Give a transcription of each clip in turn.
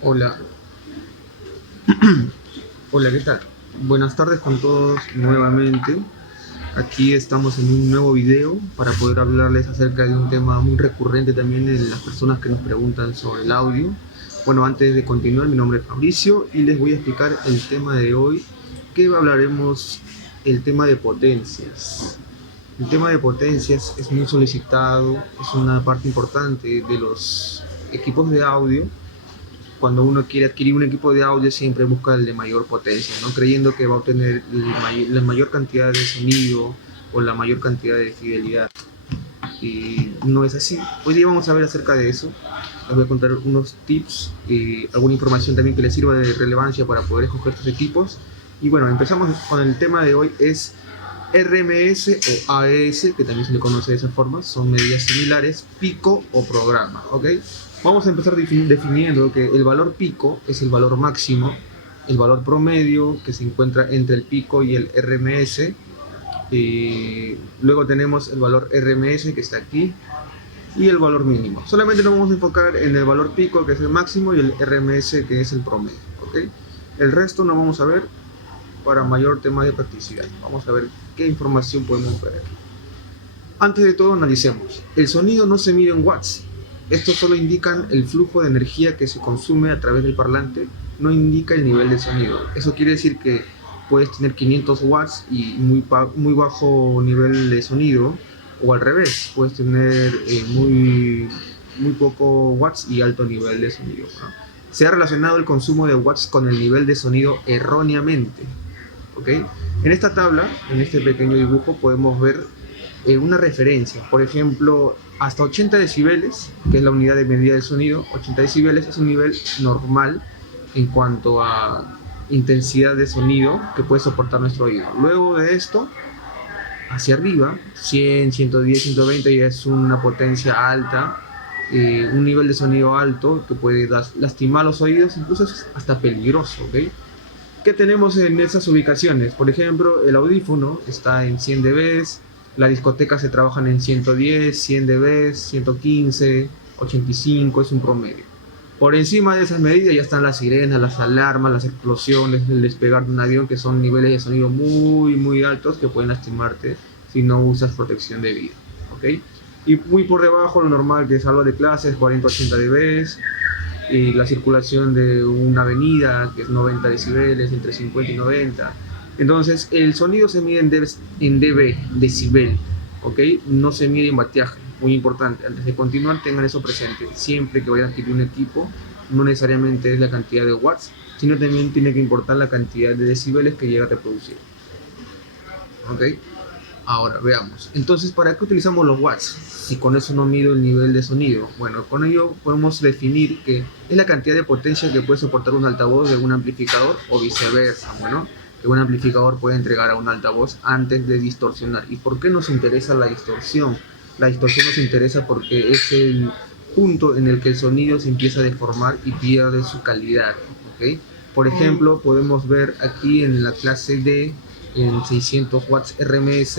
Hola, hola, ¿qué tal? Buenas tardes con todos nuevamente. Aquí estamos en un nuevo video para poder hablarles acerca de un tema muy recurrente también de las personas que nos preguntan sobre el audio. Bueno, antes de continuar, mi nombre es Fabricio y les voy a explicar el tema de hoy, que hablaremos el tema de potencias. El tema de potencias es muy solicitado, es una parte importante de los equipos de audio. Cuando uno quiere adquirir un equipo de audio siempre busca el de mayor potencia, ¿no? Creyendo que va a obtener la mayor cantidad de sonido o la mayor cantidad de fidelidad. Y no es así. Hoy día vamos a ver acerca de eso. Les voy a contar unos tips y alguna información también que les sirva de relevancia para poder escoger estos equipos. Y bueno, empezamos con el tema de hoy, es RMS o AES, que también se le conoce de esa forma, son medidas similares, pico o programa, ¿ok? Vamos a empezar definiendo que el valor pico es el valor máximo, el valor promedio que se encuentra entre el pico y el RMS, y luego tenemos el valor RMS que está aquí y el valor mínimo. Solamente nos vamos a enfocar en el valor pico, que es el máximo, y el RMS, que es el promedio, ¿ok? El resto no vamos a ver para mayor tema de practicidad. Vamos a ver qué información podemos ver aquí. Antes de todo, analicemos. El sonido no se mide en watts. Estos solo indican el flujo de energía que se consume a través del parlante, no indica el nivel de sonido. Eso quiere decir que puedes tener 500 watts y muy bajo nivel de sonido, o al revés, puedes tener muy poco watts y alto nivel de sonido, ¿no? Se ha relacionado el consumo de watts con el nivel de sonido erróneamente. ¿Ok? En esta tabla, en este pequeño dibujo, podemos ver una referencia. Por ejemplo, hasta 80 decibeles, que es la unidad de medida del sonido. 80 decibeles es un nivel normal en cuanto a intensidad de sonido que puede soportar nuestro oído. Luego de esto, hacia arriba, 100, 110, 120 ya es una potencia alta, un nivel de sonido alto que puede lastimar los oídos, incluso es hasta peligroso, ¿ok? ¿Qué tenemos en esas ubicaciones? Por ejemplo, el audífono está en 100 dB, las discotecas se trabajan en 110, 100 dB, 115, 85, es un promedio. Por encima de esas medidas ya están las sirenas, las alarmas, las explosiones, el despegar de un avión, que son niveles de sonido muy altos que pueden lastimarte si no usas protección debida, ¿ok? Y muy por debajo lo normal, que es salva de clases, 40-80 dB, y la circulación de una avenida, que es 90 decibeles, entre 50 y 90. Entonces, el sonido se mide en dB, decibel, ¿ok? No se mide en batiaje, muy importante. Antes de continuar, tengan eso presente. Siempre que vayan a adquirir un equipo, no necesariamente es la cantidad de watts, sino también tiene que importar la cantidad de decibeles que llega a reproducir, ¿ok? Ahora, veamos. Entonces, ¿para qué utilizamos los watts? Si con eso no mido el nivel de sonido. Bueno, con ello podemos definir que es la cantidad de potencia que puede soportar un altavoz de un amplificador, o viceversa, bueno, que un amplificador puede entregar a un altavoz antes de distorsionar. ¿Y por qué nos interesa la distorsión? La distorsión nos interesa porque es el punto en el que el sonido se empieza a deformar y pierde su calidad, ¿ok? Por ejemplo, podemos ver aquí en la clase D, en 600 watts RMS,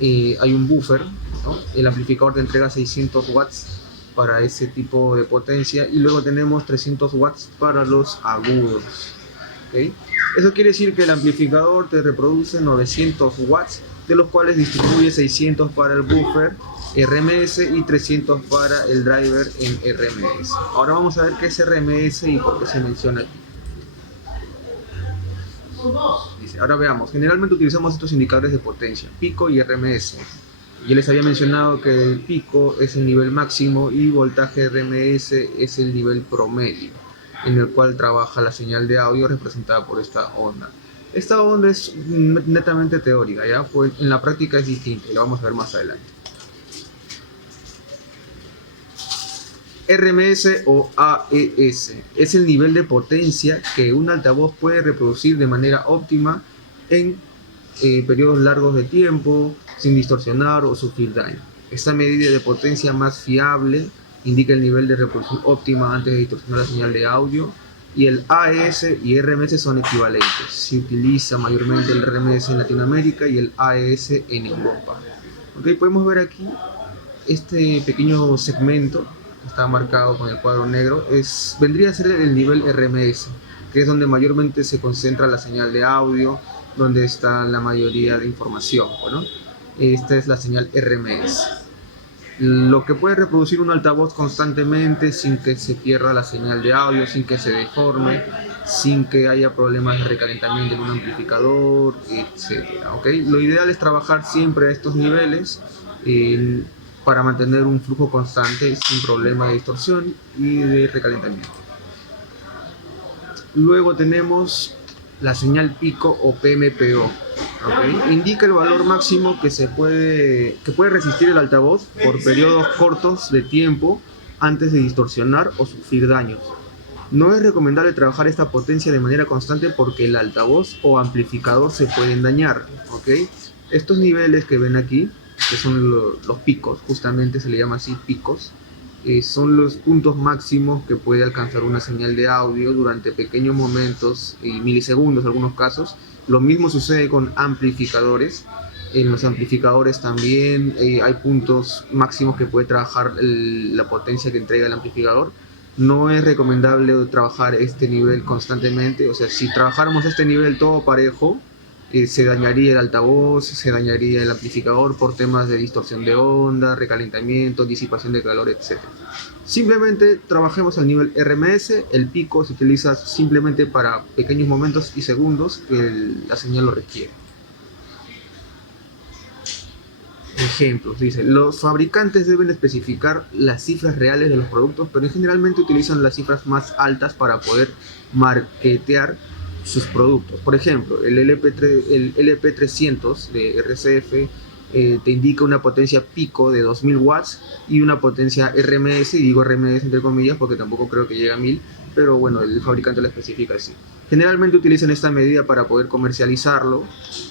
hay un buffer, ¿no? El amplificador te entrega 600 watts para ese tipo de potencia, y luego tenemos 300 watts para los agudos, ¿okay? Eso quiere decir que el amplificador te reproduce 900 watts, de los cuales distribuye 600 para el buffer RMS y 300 para el driver en RMS. Ahora vamos a ver qué es RMS y por qué se menciona aquí. Dice, ahora veamos, generalmente utilizamos estos indicadores de potencia, pico y RMS. Yo les había mencionado que el pico es el nivel máximo y voltaje RMS es el nivel promedio, en el cual trabaja la señal de audio representada por esta onda. Esta onda es netamente teórica, ¿ya? Pues en la práctica es distinta y lo vamos a ver más adelante. RMS o AES es el nivel de potencia que un altavoz puede reproducir de manera óptima en periodos largos de tiempo, sin distorsionar o sufrir daño. Esta medida de potencia más fiable indica el nivel de reproducción óptima antes de distorsionar la señal de audio, y el AES y RMS son equivalentes. Se utiliza mayormente el RMS en Latinoamérica y el AES en Europa. Okay, podemos ver aquí este pequeño segmento está marcado con el cuadro negro, vendría a ser el nivel RMS, que es donde mayormente se concentra la señal de audio, donde está la mayoría de información, ¿no? Esta es la señal RMS. Lo que puede reproducir un altavoz constantemente sin que se pierda la señal de audio, sin que se deforme, sin que haya problemas de recalentamiento en un amplificador, etcétera, ¿ok? Lo ideal es trabajar siempre a estos niveles para mantener un flujo constante sin problema de distorsión y de recalentamiento. Luego tenemos la señal pico o PMPO. ¿Okay? Indica el valor máximo que puede resistir el altavoz por periodos cortos de tiempo antes de distorsionar o sufrir daños. No es recomendable trabajar esta potencia de manera constante porque el altavoz o amplificador se pueden dañar. ¿Okay? Estos niveles que ven aquí, que son los picos, justamente se le llama así picos, son los puntos máximos que puede alcanzar una señal de audio durante pequeños momentos y milisegundos en algunos casos. Lo mismo sucede con amplificadores. En los amplificadores también hay puntos máximos que puede trabajar la potencia que entrega el amplificador. No es recomendable trabajar este nivel constantemente, o sea, si trabajáramos este nivel todo parejo, se dañaría el altavoz, se dañaría el amplificador por temas de distorsión de onda, recalentamiento, disipación de calor, etc. Simplemente trabajemos al nivel RMS. El pico se utiliza simplemente para pequeños momentos y segundos que la señal lo requiere. Ejemplos, dice, los fabricantes deben especificar las cifras reales de los productos, pero generalmente utilizan las cifras más altas para poder marketear sus productos. Por ejemplo, el LP300 de RCF te indica una potencia pico de 2000 watts y una potencia RMS, y digo RMS entre comillas porque tampoco creo que llegue a 1000, pero bueno, el fabricante lo especifica así. Generalmente utilizan esta medida para poder comercializarlo,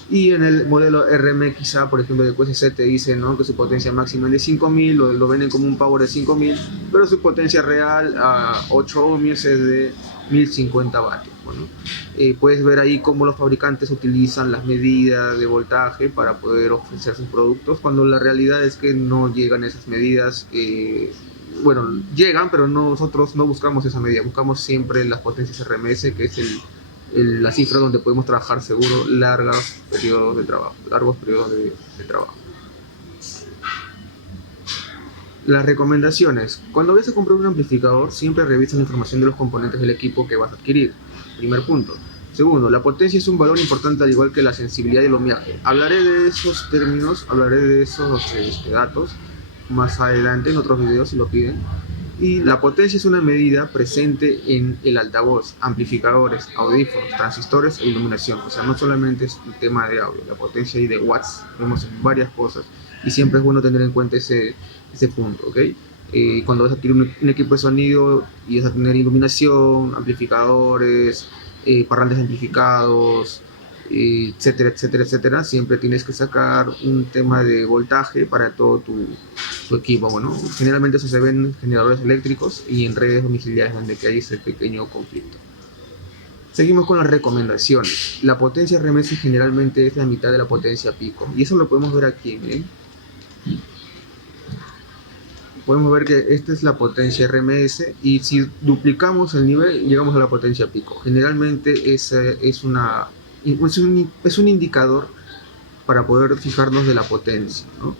y en el modelo RMXA, por ejemplo, de QSC te dice, ¿no?, que su potencia máxima es de 5000, lo venden como un power de 5000, pero su potencia real a 8 ohmios es de 1050 vatios. Bueno, puedes ver ahí cómo los fabricantes utilizan las medidas de voltaje para poder ofrecer sus productos, cuando la realidad es que no llegan esas medidas. Bueno, llegan, pero nosotros no buscamos esa medida, buscamos siempre las potencias RMS, que es la cifra donde podemos trabajar seguro largos periodos de trabajo. Las recomendaciones. Cuando vayas a comprar un amplificador, siempre revisa la información de los componentes del equipo que vas a adquirir. Primer punto. Segundo, la potencia es un valor importante al igual que la sensibilidad y el ohmiaje. Hablaré de esos términos, hablaré de esos datos más adelante en otros videos si lo piden. Y la potencia es una medida presente en el altavoz, amplificadores, audífonos, transistores e iluminación. O sea, no solamente es un tema de audio, la potencia y de watts, vemos en varias cosas, y siempre es bueno tener en cuenta ese punto, ¿ok? Cuando vas a adquirir un equipo de sonido y vas a tener iluminación, amplificadores, parlantes amplificados, etcétera, etcétera, etcétera, siempre tienes que sacar un tema de voltaje para todo tu equipo. Bueno, generalmente eso se ve en generadores eléctricos y en redes domiciliares donde hay ese pequeño conflicto. Seguimos con las recomendaciones. La potencia RMS generalmente es la mitad de la potencia pico, y eso lo podemos ver aquí, ¿bien? Podemos ver que esta es la potencia RMS, y si duplicamos el nivel llegamos a la potencia pico. Generalmente es un indicador para poder fijarnos de la potencia, ¿no?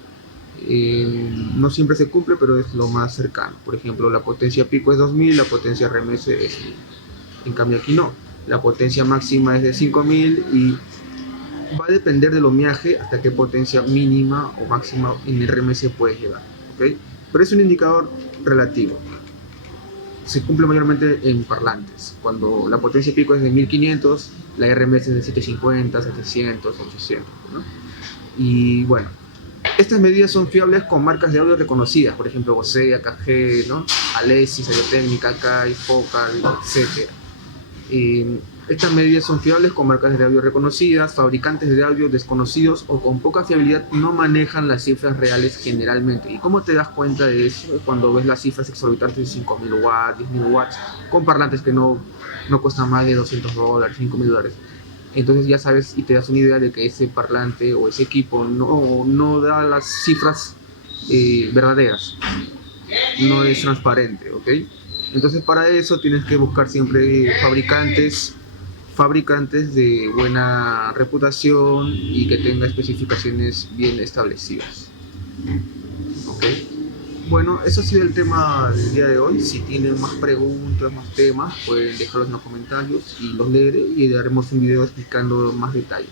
No siempre se cumple, pero es lo más cercano. Por ejemplo, la potencia pico es 2000, la potencia RMS es 1000. En cambio aquí no, la potencia máxima es de 5000 y va a depender del ohmiaje hasta qué potencia mínima o máxima en RMS puedes llegar, ¿ok? Pero es un indicador relativo. Se cumple mayormente en parlantes. Cuando la potencia pico es de 1500, la RMS es de 750, 700, 800, ¿no? Y bueno, estas medidas son fiables con marcas de audio reconocidas, por ejemplo, Bose, AKG, ¿no?, Alesis, Audio-Técnica, Akai, Focal, etc. Estas medidas son fiables con marcas de audio reconocidas. Fabricantes de audio desconocidos o con poca fiabilidad no manejan las cifras reales generalmente. ¿Y cómo te das cuenta de eso? Cuando ves las cifras exorbitantes de 5000 watts, 10.000 watts, con parlantes que no cuestan más de $200, $5.000. Entonces ya sabes y te das una idea de que ese parlante o ese equipo no da las cifras verdaderas. no es transparente, ¿ok? Entonces para eso tienes que buscar siempre fabricantes de buena reputación y que tenga especificaciones bien establecidas, ¿ok? Bueno, eso ha sido el tema del día de hoy. Si tienen más preguntas, más temas, pueden dejarlos en los comentarios y los leeré y haremos un video explicando más detalles.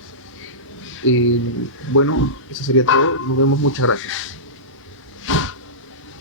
Bueno, eso sería todo. Nos vemos, muchas gracias.